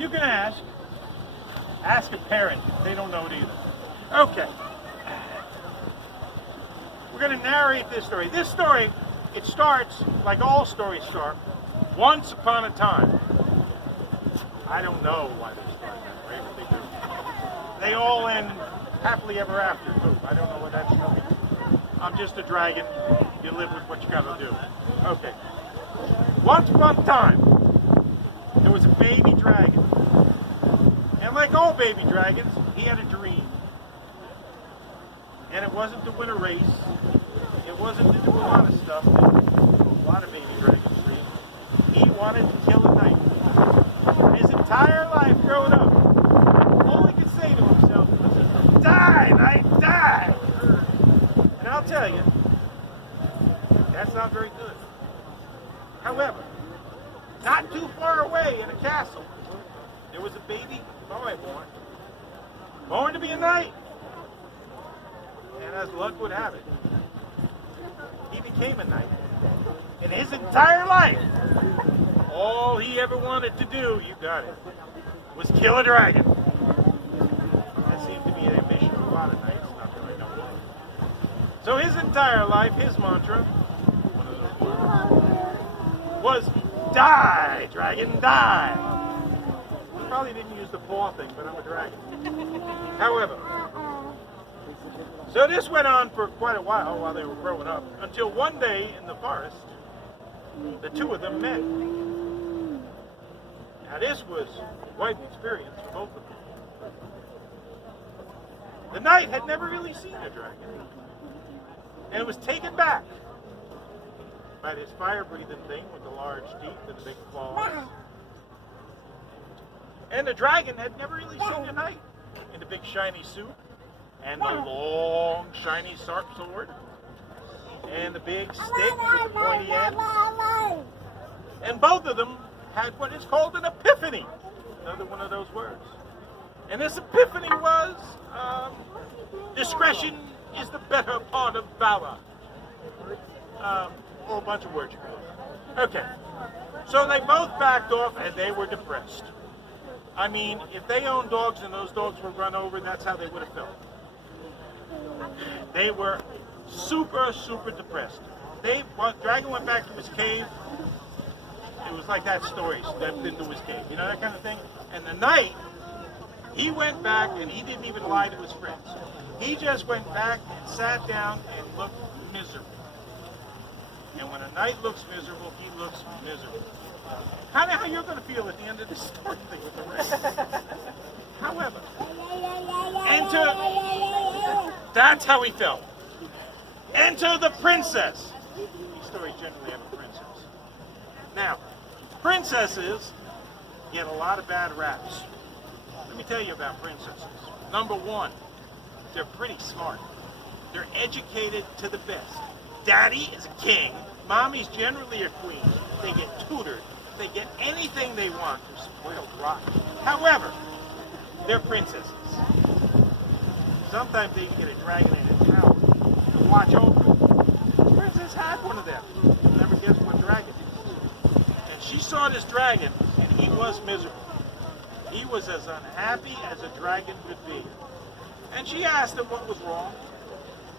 You can ask. Ask a parent. They don't know it either. Okay. We're going to narrate this story. This story, it starts like all stories start. Once upon a time. I don't know why they start that way, but they do. They all end happily ever after, too. I don't know what that's telling you. I'm just a dragon. You live with what you got to do. Okay. Once upon a time, there was a baby dragon. And like all baby dragons, he had a dream. And it wasn't to win a race. It wasn't to do a lot of stuff that a lot of baby dragons dream. He wanted to kill a knight. His entire life growing up, all he could say to himself was, "Die, knight, die!" And I'll tell you, that's not very good. However, not too far away in a castle, there was a baby boy born to be a knight. And as luck would have it, he became a knight. And his entire life, all he ever wanted to do, you got it, was kill a dragon. That seemed to be an ambition of a lot of knights, not that I know why. So his entire life, his mantra, one of those words, was die, dragon, die. He probably didn't use the paw thing, but I'm a dragon. However, so this went on for quite a while they were growing up, until one day in the forest, the two of them met. Now this was quite an experience for both of them. The knight had never really seen a dragon, and was taken back by this fire-breathing thing with the large teeth and the big claws. And the dragon had never really seen a knight in the big shiny suit, and the long shiny sharp sword, and the big stick with the pointy end. And both of them had what is called an epiphany, another one of those words. And this epiphany was, discretion is the better part of valor. Or a bunch of words you can use. Okay, so they both backed off and they were depressed. I mean, if they owned dogs and those dogs were run over, that's how they would have felt. They were super, super depressed. Dragon went back to his cave. It was like that story, stepped into his cave, you know, that kind of thing. And the knight, he went back and he didn't even lie to his friends. He just went back and sat down and looked miserable. And when a knight looks miserable, he looks miserable. Kind of how you're going to feel at the end of this story thing with the rest. However, that's how he felt. Enter the princess. These stories generally have a princess. Now, princesses get a lot of bad raps. Let me tell you about princesses. Number one, they're pretty smart. They're educated to the best. Daddy is a king. Mommy's generally a queen. They get tutored. They get anything they want. They're spoiled rotten. However, they're princesses. Sometimes they can get a dragon in a tower to watch over them. The princess had one of them. You'll never guess what dragon it is. And she saw this dragon, and he was miserable. He was as unhappy as a dragon could be. And she asked him what was wrong.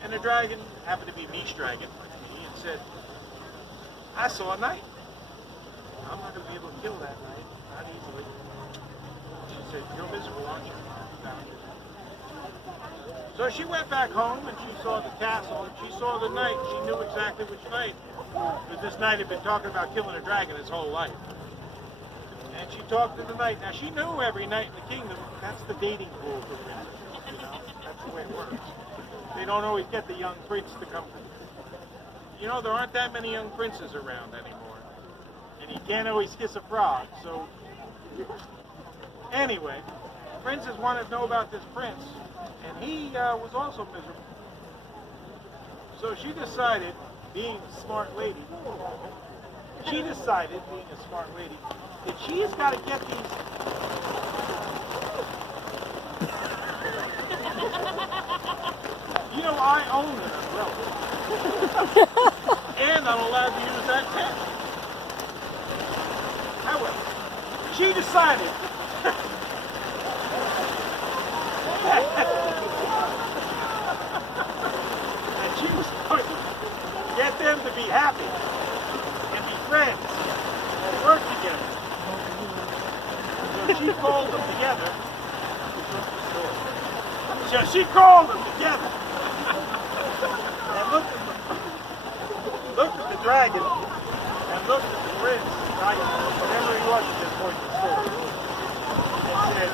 And the dragon happened to be Meesh Dragon, like me, and said, I saw a knight. I'm not going to be able to kill that knight, not easily. She said, you're miserable, aren't you? So she went back home and she saw the castle and she saw the knight. She knew exactly which knight. Because this knight had been talking about killing a dragon his whole life. And she talked to the knight. Now she knew every knight in the kingdom. That's the dating pool for princesses, you know. That's the way it works. They don't always get the young prince to come. You know, there aren't that many young princes around anymore. And you can't always kiss a frog, so... Anyway, princess wanted to know about this prince, and he was also miserable. So she decided, being a smart lady, that she's got to get these... You know, I own an umbrella. And I'm allowed to use that pen. However, she decided So she called them together. So she called them together and looked at the dragon and looked at the prince, whatever he was at this point in the story, and said,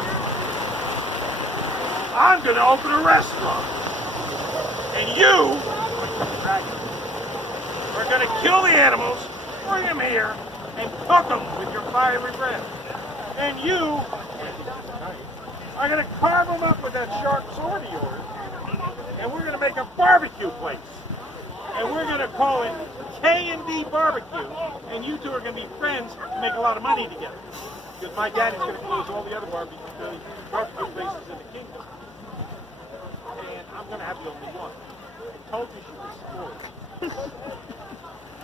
I'm going to open a restaurant, and you, the dragon, are going to kill the animals, bring them here, and cook them with your fiery breath. And you are going to carve them up with that sharp sword of yours, and we're going to make a barbecue place. And we're going to call it K&D Barbecue, and you two are going to be friends and make a lot of money together. Because my daddy's going to close all the other barbecue places in the kingdom, and I'm going to have the only one. I told you she was spoiled.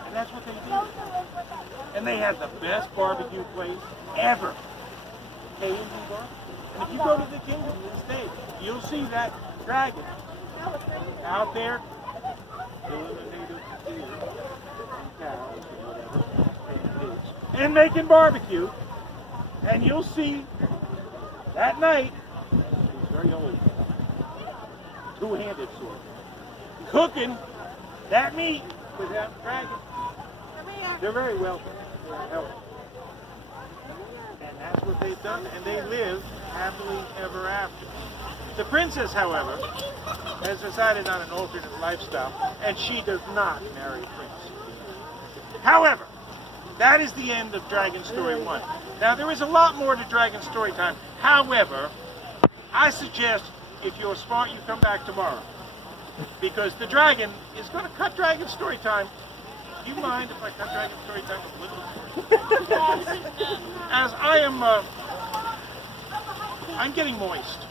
And that's what they did. And they had the best barbecue place ever. K&D Barbecue. And if you go to the kingdom this day, you'll see that dragon out there killing the native deer and cows and whatever, and pigs, and making barbecue. And you'll see that night, he's very old, two-handed sword, cooking that meat with that dragon. They're very wealthy. They're healthy. And that's what they've done, and they live happily ever after. The princess, however, has decided on an alternate lifestyle, and she does not marry a prince. However, that is the end of Dragon Story 1. Now, there is a lot more to Dragon Story Time. However, I suggest, if you're smart, you come back tomorrow. Because the dragon is going to cut Dragon Story Time. Do you mind if I cut Dragon Story Time a little? As I am, I'm getting moist.